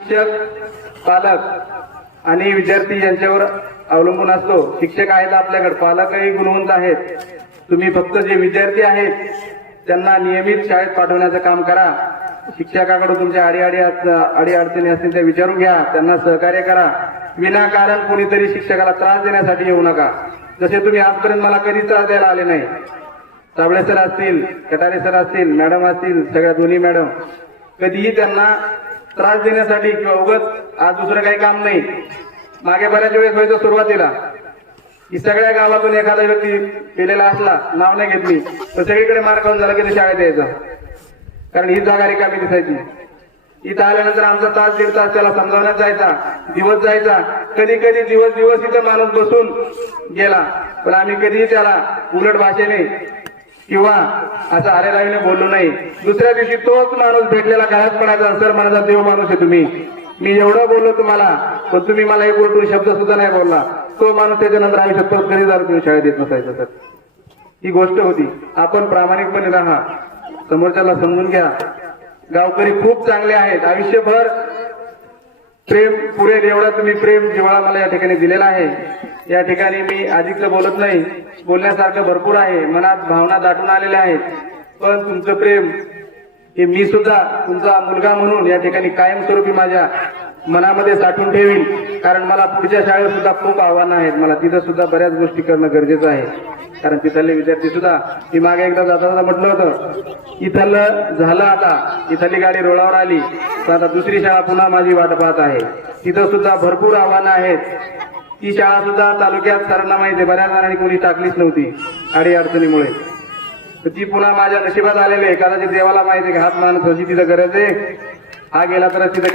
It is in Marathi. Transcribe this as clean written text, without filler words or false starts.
शिक्षक, पालक आणि विद्यार्थी यांच्यावर अवलंबून असतो। शिक्षक आहेत आपल्याकडे, पालकही गुणवंत आहेत। तुम्ही फक्त जे विद्यार्थी आहेत त्यांना नियमित शाळेत पाठवण्याचं काम करा। शिक्षकाकडून तुमच्या अडीअडचणी असतील त्या विचारून घ्या, त्यांना सहकार्य करा। विनाकारण कोणीतरी शिक्षकाला त्रास देण्यासाठी येऊ नका। जसे तुम्ही आजपर्यंत मला कधी त्रास द्यायला आले नाही। साबळे सर असतील, कटारे सर असतील, मॅडम असतील, सगळ्या दोन्ही मॅडम, कधीही त्यांना त्रास देण्यासाठी किंवा उगाच आज दुसरं काही काम नाही। मागे बऱ्याच वेळेस व्हायचं सुरुवातीला की सगळ्या गावातून एखादा व्यक्ती केलेला असला, नाव नाही घेतली, तर सगळीकडे मार खाऊन झाला की शाळेत यायचा, कारण ही जागा रिकामी दिसायची। इथं आल्यानंतर आमचा तास दीड तास त्याला समजावण्यात जायचा, दिवस जायचा। कधी कधी दिवस इथं माणूस बसून गेला, पण आम्ही कधीही त्याला उलट भाषेने किंवा असं आरेरावीने बोललो नाही। दुसऱ्या दिवशी तोच माणूस भेटलेला घरात पडायचा, सर माझा देव माणूस आहे तुम्ही, मी एवढं बोललो तुम्हाला, पण तुम्ही मला एक उलटून शब्द सुद्धा नाही बोलला। तो माणूस त्याच्यानंतर आयुष्यात परत कधी जाऊन तुम्ही शाळेत येत नसायचा। सर ही गोष्ट होती। आपण प्रामाणिकपणे राहा, समोरच्याला समजून घ्या। गावकरी खूप चांगले आहेत, आयुष्यभर प्रेम पुरेल एवढा तुम्ही प्रेम जिव्हाळा मला या ठिकाणी दिलेला आहे। या ठिकाणी मी अधिकच बोलत नाही, बोलण्यासारखं भरपूर आहे, मनात भावना दाटून आलेल्या आहेत। पण तुमचं प्रेम हे मी सुद्धा तुमचा मुलगा म्हणून या ठिकाणी कायमस्वरूपी माझ्या मनामध्ये साठवून ठेवीन, कारण मला पुढच्या शाळेत सुद्धा खूप आव्हानं आहेत। मला तिथं सुद्धा बऱ्याच गोष्टी करणं गरजेचं आहे, कारण तिथले विद्यार्थी सुद्धा, मी मागे एकदा जाता म्हटलं होतं, इथलं झालं आता, इथली गाडी रुळावर आली, तर आता दुसरी शाळा पुन्हा माझी वाट पाहत आहे। तिथं सुद्धा भरपूर आव्हानं आहेत। ती शाळा सुद्धा तालुक्यात सरांना माहिती आहे, बऱ्याच जणांनी कोणी टाकलीच नव्हती अडीअडचणीमुळे, तर ती पुन्हा माझ्या नशिबात आलेली आहे। कदाचित देवाला माहिती आहे की हात माणूस अशी तिथं गरज आहे, हा गेला तर तिथं काय